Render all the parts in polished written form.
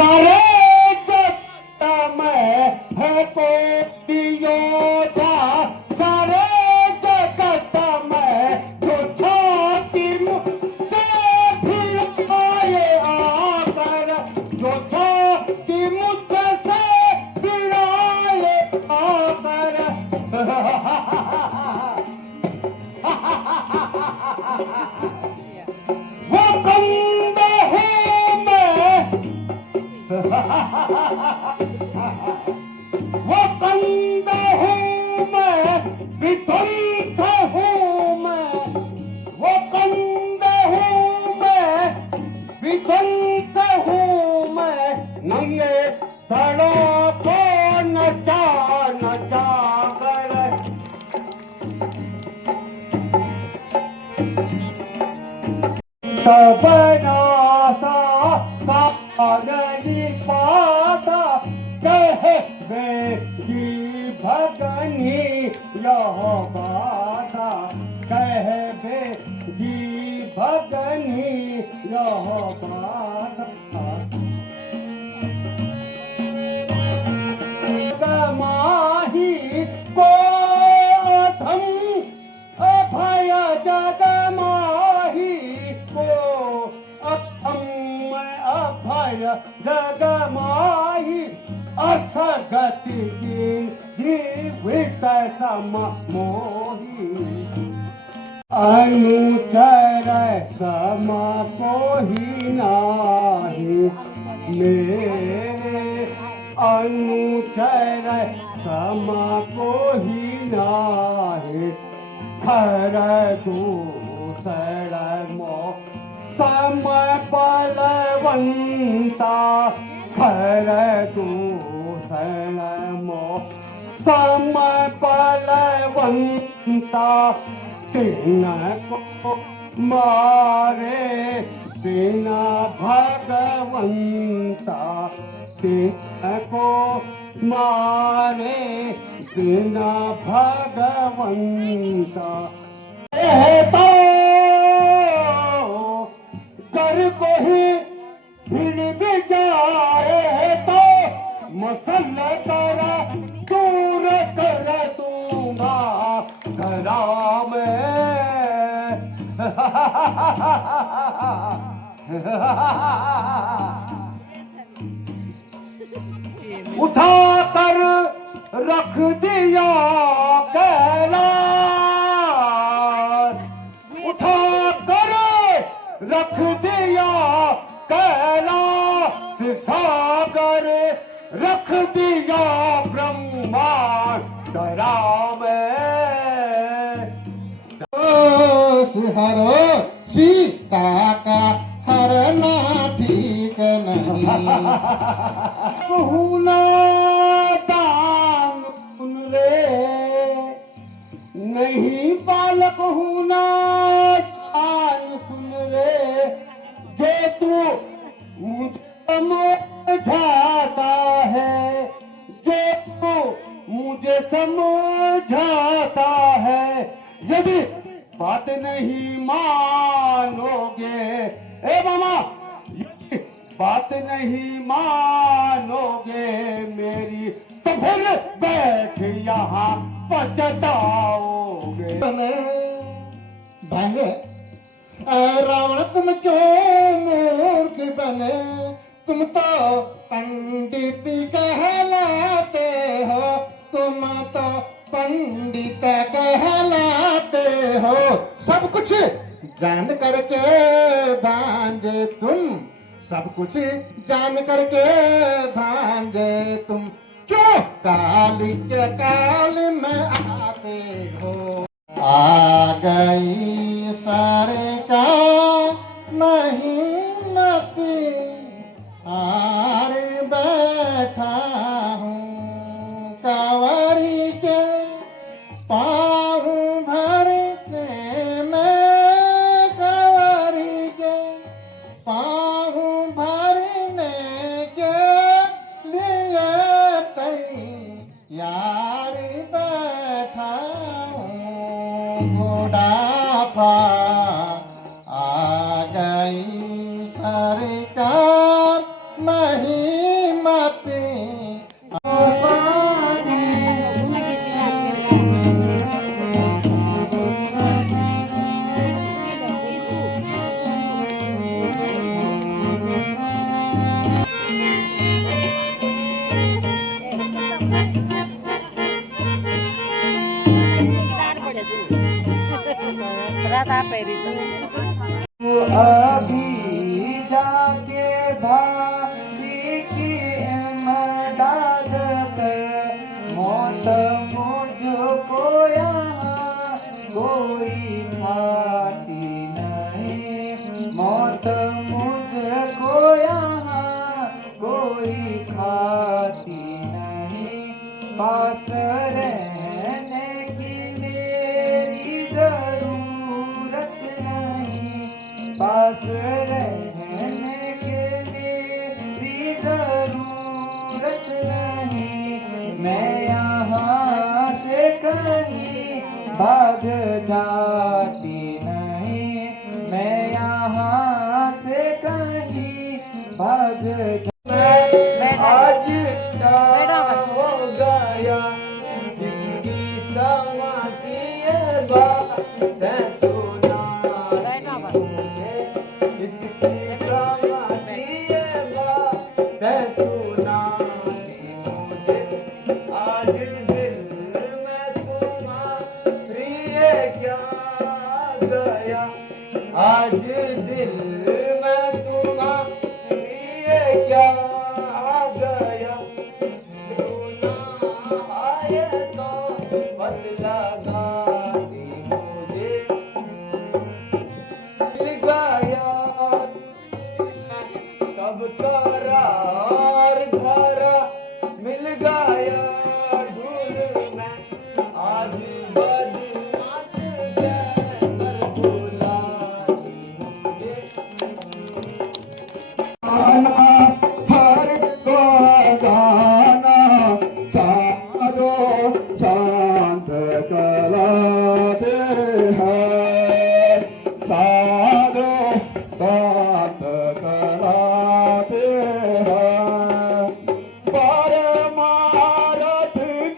सारे जगत में है कोई योद्धा, सारे जगत में जो छाती मुझसे भिड़ाए आकर, जो छाती मुझसे भिड़ाए आकर। वो कंधा हूँ मैं, वो कंधा हूँ मैं, विध्वंस हूँ मैं, वो कंधा हूँ मैं, विध्वंस हूँ मैं। नंगे धड़ों को नचा नचा कर बनाता नहीं पाता, कह बेगी भगनी यह बाधा, कह बेगी भगनी यह बाधा। जगमाही को धम अभय, जगमाही को अभय, जगमाही असगति जीवित सम मोही। अनुचर सम कोहि नाही मेरे, अनुचर सम कोहि नाही। हर दूसर मो सम बलवंता, हर दूसर मो सम बलवंता। तिनको मारे बिना भगवंता, तिनको मारे बिना भगवंता। तो कर को ही फिर भी जाए तो मसल करा दूर कर दूंगा घरा में। उठा कर रख दिया कैलाश, उठा कर रख दिया कैलाश सागर, रख दिया ब्रह्मांड डरा में। हर सीता का हरना ठीक नहीं। हुना दान सुन रे, नहीं बालक हुना दान सुन रे। जो तू मुझे समझाता है, जो तू मुझे समझाता है, यदि बात नहीं मानोगे ए मामा, यदि बात नहीं मानोगे मेरी, तो फिर बैठ यहाँ पछताओगे। भांगे रावण तुम क्यों मूर्ख बने, तुम तो पंडित कहलाते हो, तुम तो पंडित कहलाते हो। सब कुछ जान करके भांजे तुम, सब कुछ जान करके भांजे तुम, क्यों काली के काल में आते हो। आ गई सरकार महिमती, आरे बैठा हूँ कांवरी के पाँव भरने में, कांवरी के पाँव भरने के लिए तैयार बैठा हूँ। बुढ़ापा आ गई सरकार नहीं रात आप पहरी तो अभी जाके भाभी की इमदाद कर, मौत मुझको यहाँ कोई खाती नहीं, मौत मुझको यहाँ कोई खाती नहीं, पास रहने की मेरी जरूरत नहीं, पास रहने के मेरी जरूरत नहीं, मैं यहाँ से कहीं भाग जाती नहीं, मैं यहाँ से कहीं भाग आज क्या हो गया किसकी समाधि है बात सुना मुझे, इसकी समाधि है बात सुना मुझे, आज दिल में तुम्हारी ये क्या गया, आज दिल में तुम्हारी ये क्या गया, रोना आए तो बदला गाती मुझे, मिल गया सब करार धारा, मिल गया धूल में आज बदमाश कहकर बुलाती मुझे, हर को गाना साधो शांत कराते हैं, साधो शांत कराते हैं, परमारथ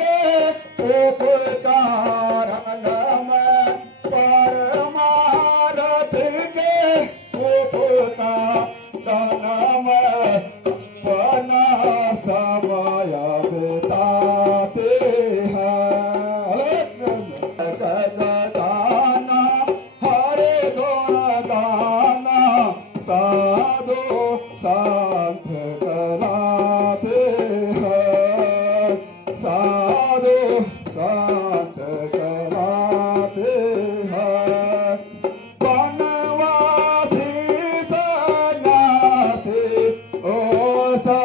के उपकार में, परमारथ के उपकार में बना समय बिताते हैं, गाना हरे गुण गाना साधो शांत कराते हैं, साधो शांत कराते हैं, बनवासी सन्यासी ओसा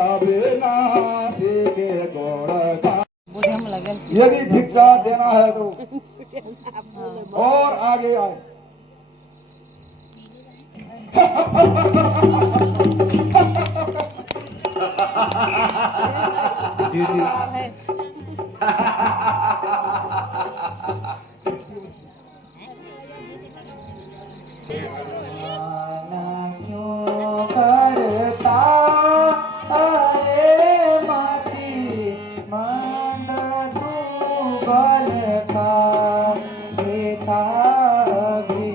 अविनाशी के गुण गा। मुझे हम लगन यदि भिक्षा देना है तो और आगे आए। जी जी है क्यों करता अरे माटी मंद तू बल का बेटा भी,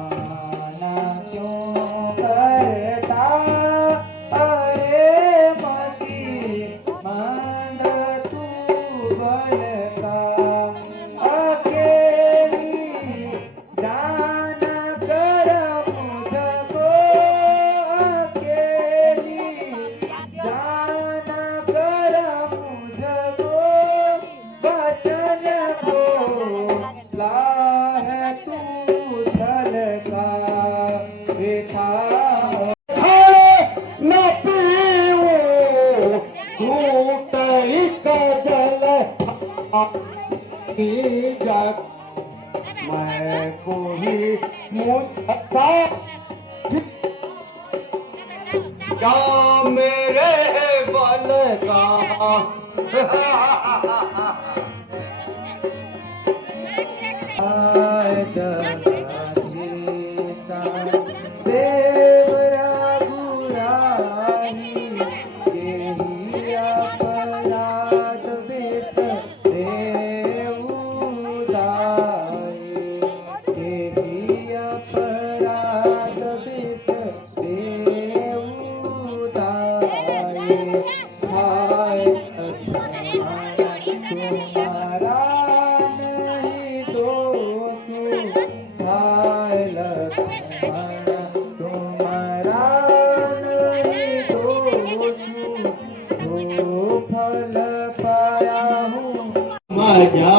आना क्यों करता अरे माटी मंद तू बल का, अकेली जाना कर मुझको, अकेली जाना कर मुझको, बचन बोला है तू छलका बेटा न पीओ टूट जल जग मैं कोई मुझसा क्या मेरे बल का देव रघुराई यही अपराध विष देवदाय, यही अपराध विष देवदाय। हाय तुम्हारा नहीं दोष, हाय लक्ष्मण तुम्हारा नहीं दोष, जो फल पाया हूँ मजा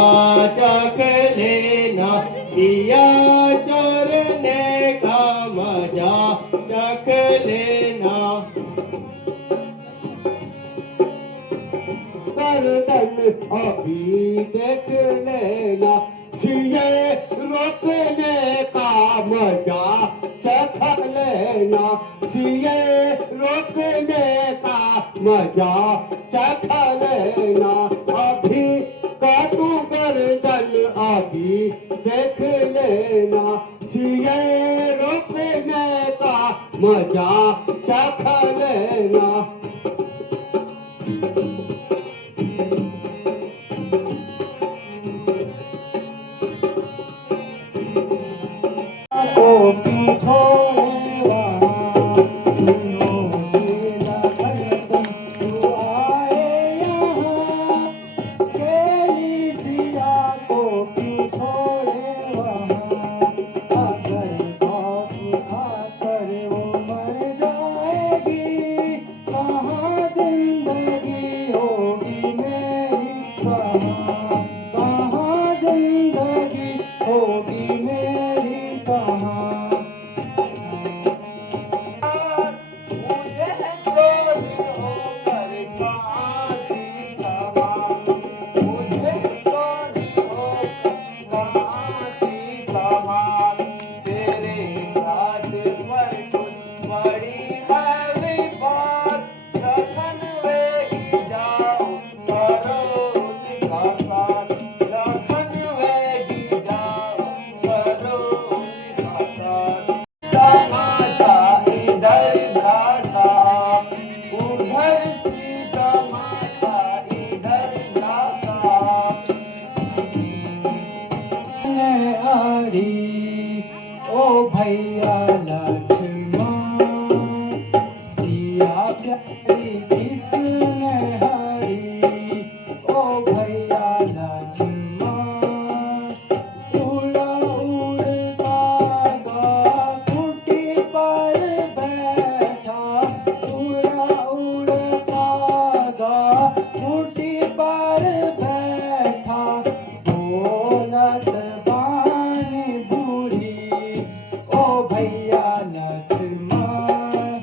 चख लेना, दिया चरने का मजा चख लेना। गर्दन अभी देख लेना, सिए रोकने का मजा चख लेना, सिए रोकने का मजा चख लेना। अभी काटू गर्दन अभी देख लेना, सिए रोकने का मजा चख लेना। को छोड़े वहाँ सुनो तेरा धड़कन, तू आए यहाँ केली सिया को छोड़े वहाँ। अगर खौफ खाकर वो मर जाएगी, कहाँ जिंदगी होगी मेरी, कहाँ जिंदगी होगी मेरी, कहाँ। मुझे क्रोध होकर कहाँ सीता, मुझे क्रोध होकर कहाँ सीता, तेरे हाथ पर कुछ बड़ी है विपद, लखन वेगी जाओ करो उनका साथ, लखन वेगी जाओ करो उनका साथ। माता इधर भ्राता, उधर सीता माता इधर भ्राता। हरी ओ भैया लक्ष्मण, सिया प्यारी किसने हरी, ओ भैया लक्ष्मण। उड़ा उड़ता गा खूंटी पर बैठा, उड़ा उड़ता गा खूंटी पर बैठा। बोलत बानी बूढ़ी, ओ भैया लक्ष्मण,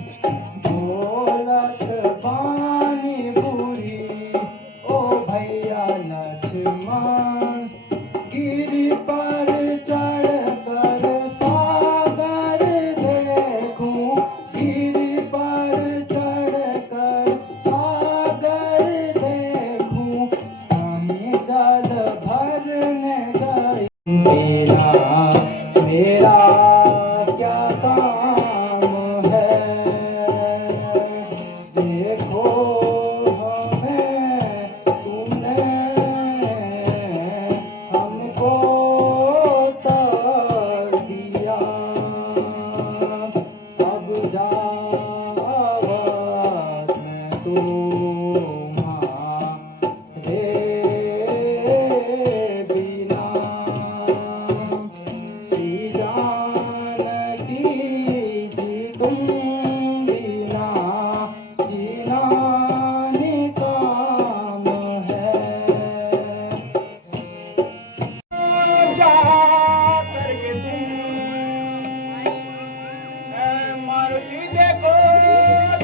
बोलत बानी बूढ़ी, ओ भैया लक्ष्मण। गिरी पर चढ़कर सागर देखूं, गिरी पर चढ़कर सागर देखूं, कहीं जल भरने गई। मेरा क्या काम है, देखो हमें तूने हमको तर दिया। अब जावत में तुम्हारे बिना, श्री जानकी जी तुम बिना जीना निकाम है। जा करके मारुति देखो,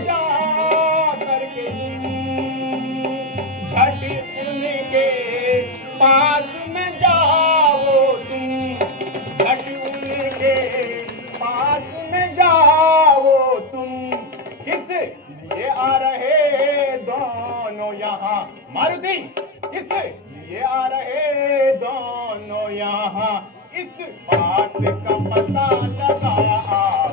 जा करके झट उनके पास में जाओ तुम, झट उनके पास में जाओ तुम। किस लिए आ रहे दोनों यहाँ, मारुति किस लिए आ रहे दोनों यहाँ, इस बात का पता लगा आओ।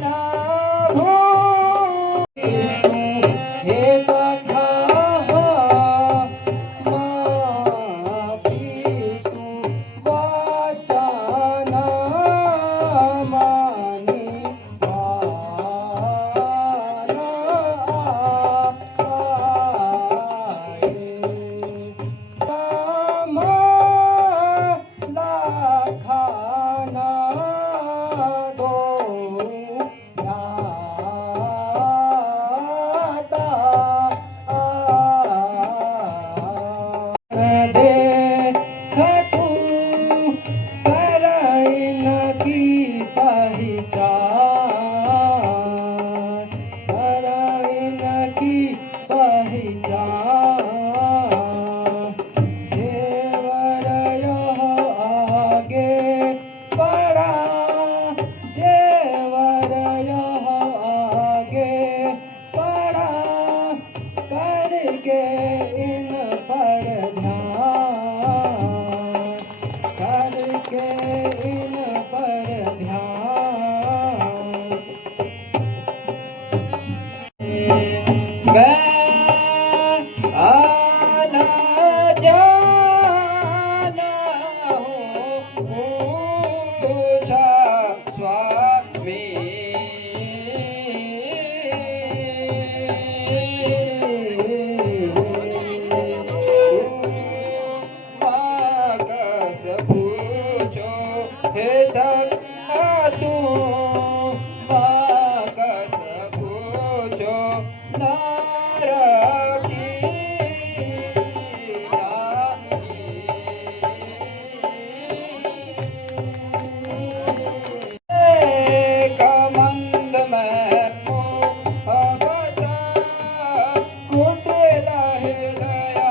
ना भूल हे सखा माफी तू वाचना मानी खाना दो करके इन पर ध्यान करके इन पर ध्यान मैं आना जाना हूँ पूछा स्वामी हे सखा तू बाकस पूछो नारकी कमंद में बसा कुटिला हृदया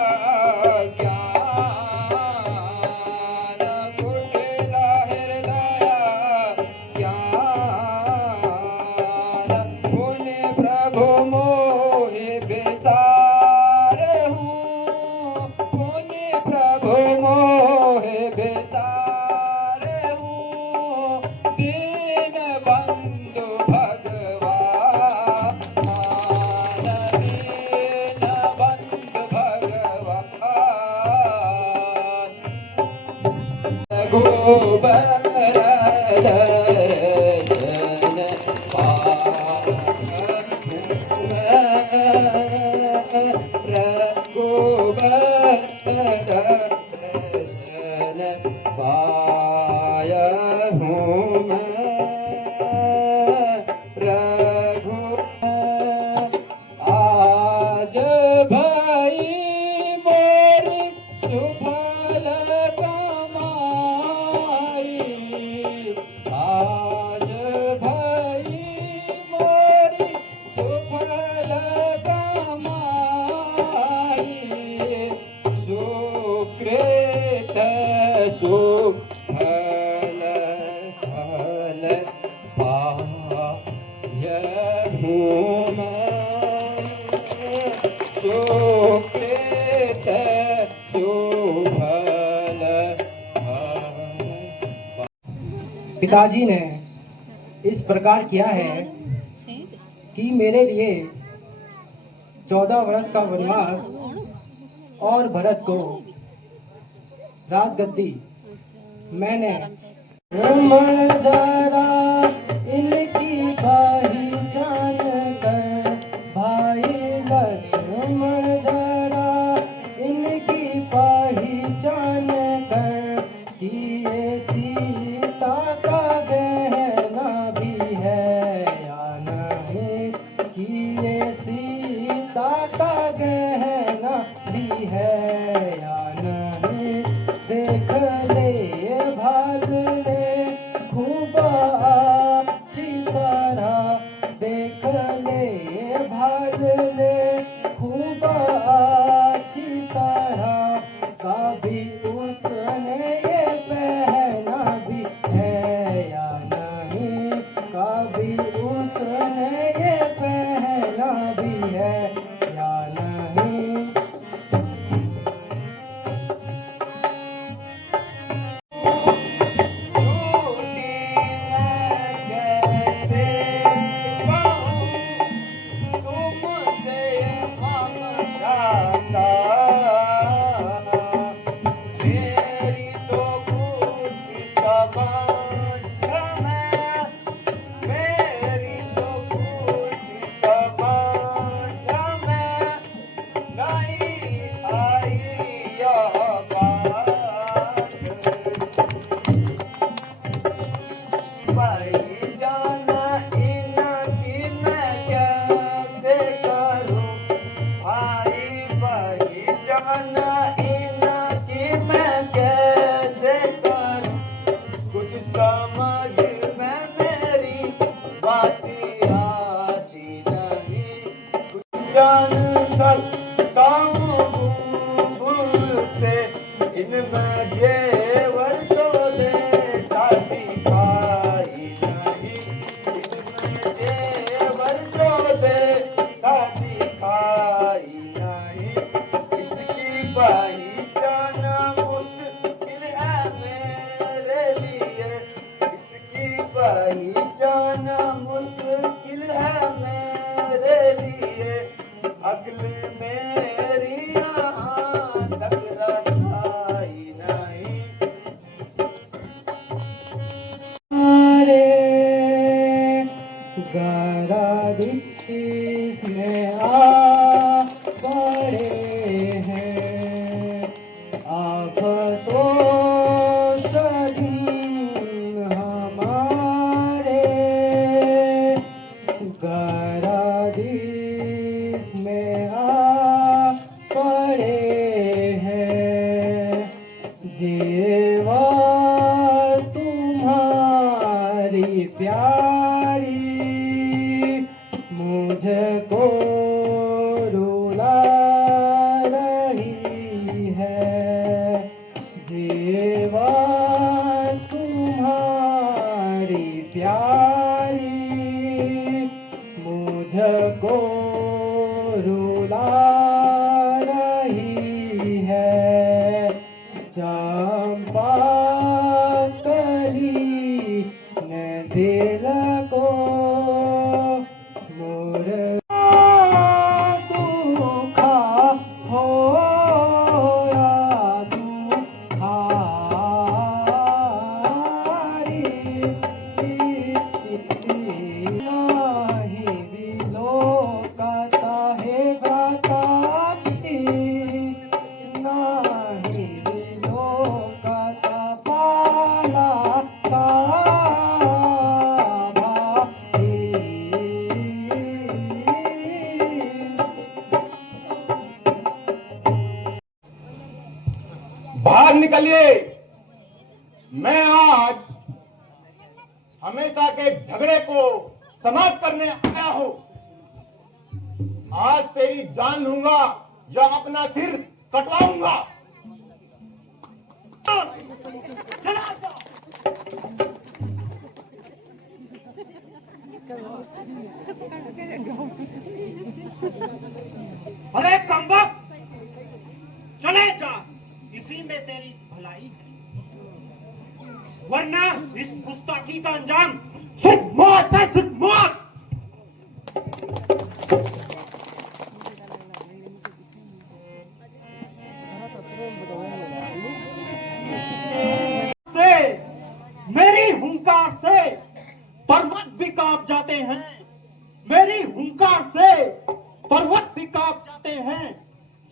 ज्ञान कुटिला हृदया ज्ञान पुण्य प्रभु मोहि बेसार हूँ पुण्य प्रभु मोहि बेसार हूँ दीन बंधु भगवान दीन बंधु भगवान गोबर दर्शन गोबर दर्शन पाया हूँ मैं रघु आज भाई मोरी सुफल कमाई आज भाई मोरी सुफल कमाई सुकृत सुफल फल पाय हूँ मैं सुकृत सुफल पिताजी ने इस प्रकार किया है कि मेरे लिए 14 वर्ष का वनवास और भरत को राजगद्दी मैंने जरा इनकी पहचान कर भाई लक्ष्मण जरा इनकी पहचान कर कि ये सीता का गहना भी है या नहीं कि ये सीता का गहना भी है या नहीं देख ले भाग ले पहचान इनकी मैं कैसे करूं भाई पहचान इनकी मैं कैसे करूं कुछ समझ में मेरी बात आती नहीं कुछ जान सकता हूँ भूल से इनमें जेवर तो देता दिखाई नहीं इनमें जेवर तो देता दिखाई नहीं इसकी पहचान मुश्किल है मेरे लिए इसकी पहचान मुश्किल है मेरे लिए अगली मेरी यहाँ तक रखाई नहीं हमारे गरादिस में आ पड़े हैं आप तो सलीम हमारे गरादिस में आ पड़े हैं जीवा तुम्हारी प्यारी मुझको रुला रही है जीवा तुम्हारी प्यारी मुझको रुला रही है चंपा कली ने दिल को मोर दुखा हो या नाही विलोकता हे व्रता नाही विलोकता पाला बाहर निकलिए मैं आज हमेशा के झगड़े को समाप्त करने आया हूं आज तेरी जान लूंगा या अपना सिर कटवाऊंगा चला जाओ। अरे कमबख्त चले जा इसी में तेरी भलाई है वरना इस गुस्ताखी का अंजाम सिर्फ मौत है सिर्फ मौत से मेरी हुंकार से पर्वत भी कांप जाते हैं मेरी हुंकार से पर्वत भी कांप जाते हैं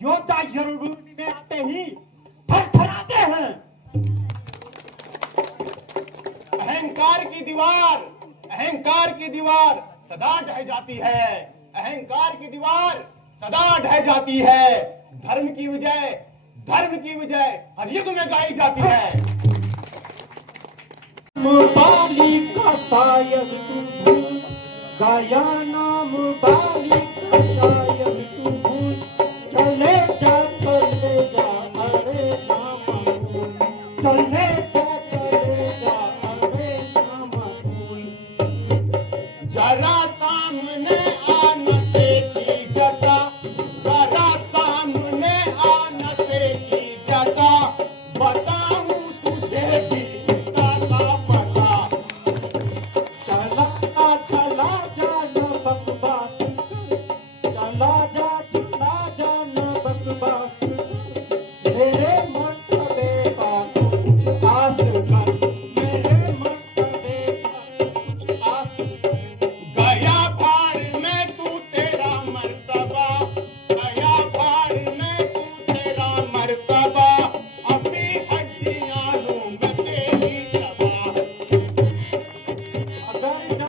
योद्धा यरुणी में आते ही थरथराते हैं अहंकार की दीवार सदा ढह जाती है अहंकार की दीवार सदा ढह जाती है धर्म की विजय हर युग में गाई जाती है बाली का शायद तू गाया नाम बाली